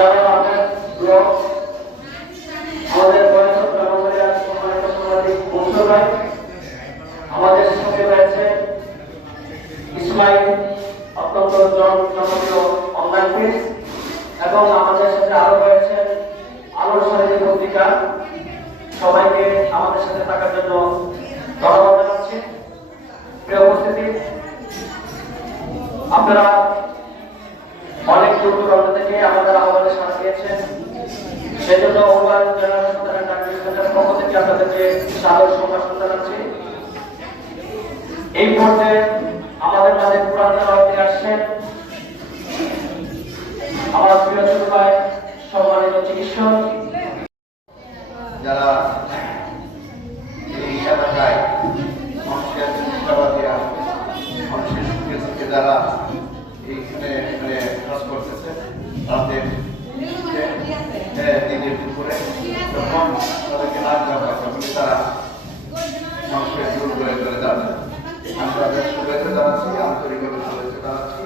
যারা আমাদের ব্লক আমাদের আমাদের সঙ্গে রয়েছে ইসমাইল অত্যন্ত জনপ্রিয় অনলাইন পিস এবং আমাদের সাথে আরও রয়েছেন আলোর সাথী পত্রিকা সবাইকে আমাদের সাথে থাকার জন্য থেকে আমাদের আহ্বানে সাড়া দিয়েছেন। সেজন্য সন্তানের ডাক্তার সেন্টারের পক্ষ থেকে আপনাদেরকে সাদর সম্ভাষণ জানাচ্ছি। এই পর্যায়ে আমাদের মাঝে কোরআন তেলাওয়াতে আসছেন। আমার প্রিয় ভাই, সম্মানিত চিকিৎসক যারা এই এলাকায় মানুষের সেবা দেওয়া মানুষের সুখে সুখে যারা এইখানে মানে কাজ করতেছে তাদের হ্যাঁ, দিনের দুপুরে যখন তাদেরকে রাত দেওয়া হয় তখন তারা মানুষের দূর করে করে যাচ্ছে আমি তাদের শুভেচ্ছা জানাচ্ছি আন্তরিকভাবে শুভেচ্ছা জানাচ্ছি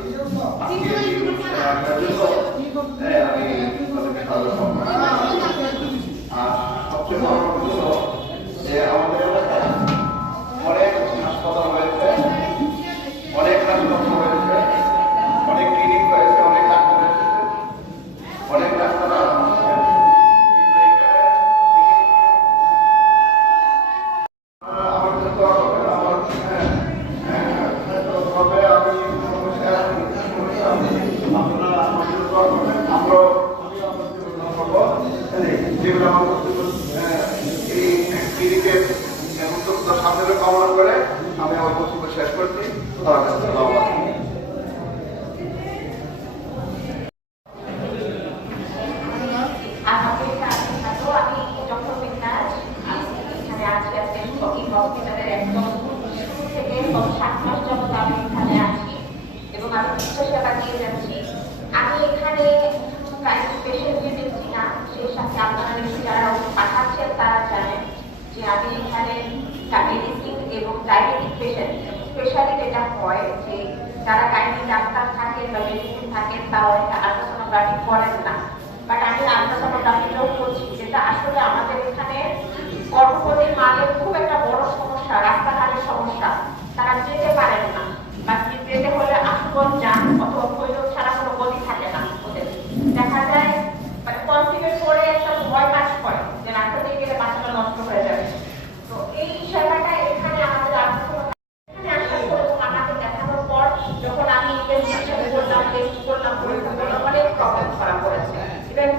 ক্লিনিকের উদ্যোক্তা সামনে কামনা করে আমি আমার বক্তব্য শেষ করছি তার কাছে ধন্যবাদ আমাদের কাছে থাকো আমি ডক্টর বিন্যাস আমি এখানে আছি আজকে এই হসপিটালের একদম শুরু থেকে গত সাত মাস যাবত আমি এখানে আছি এবং আমি চিকিৎসা সেবা দিয়ে যাচ্ছি আমি এখানে প্রাইভেট পেশেন্ট দেখছি না সেই সাথে আপনারা নিশ্চয়ই যারা পাঠাচ্ছেন তারা জানেন যে আমি এখানে মেডিসিন এবং ডায়াবেটিক স্পেশালি যেটা হয় যে যারা গাইনি ডাক্তার থাকেন বা মেডিসিন থাকেন তারা একটা আলট্রাসোনোগ্রাফি করেন না। বাট আমি আলট্রাসোনোগ্রাফিটাও করছি যেটা আসলে আমাদের এখানে গর্ভবতী মায়ের খুব একটা বড় সমস্যা। রাস্তাঘাটের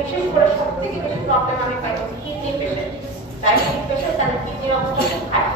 বিশেষ করে সব থেকে বেশি প্রবলেম আমি পাই, হচ্ছে কিডনি পেশেন্ট ডায়াবেটিক পেশেন্ট তাদের কিডনির অবস্থা খুব খারাপ।